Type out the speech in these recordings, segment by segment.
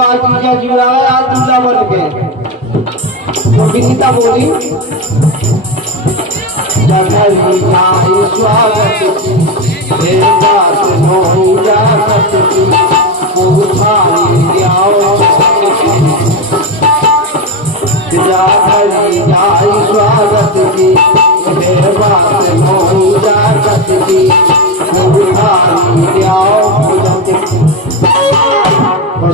आतीजा जुड़ाया दूल्हा बन के। तो विनीता बोली जगली जाई स्वागत की हे बात नहीं जा सकती आओ जगली जाई स्वागत की हे बात नहीं जा सकती आओ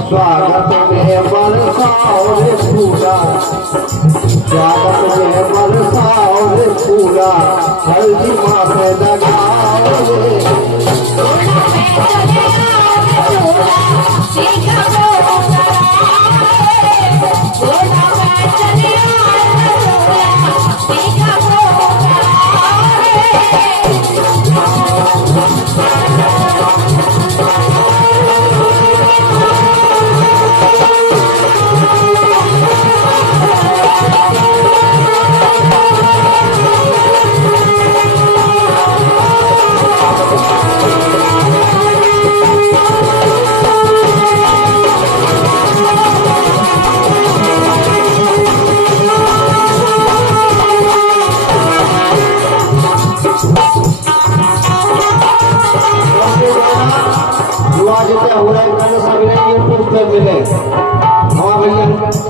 स्वागत में बरसाओ रे फूला स्वागत में बरसाओ रे फूला हल्दी माथे लगाओ रे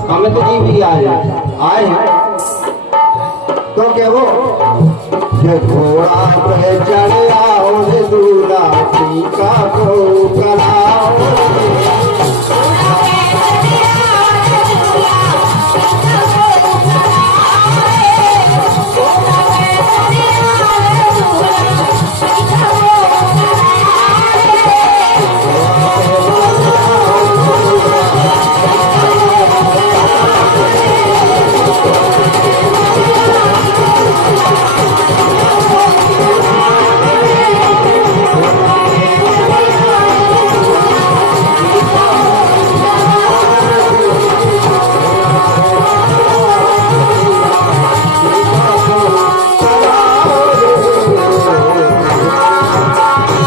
हमें तो जी भी आए हैं तो क्या वो घोड़ा पे चढ़ आओ दूल्हा टीका को कराओ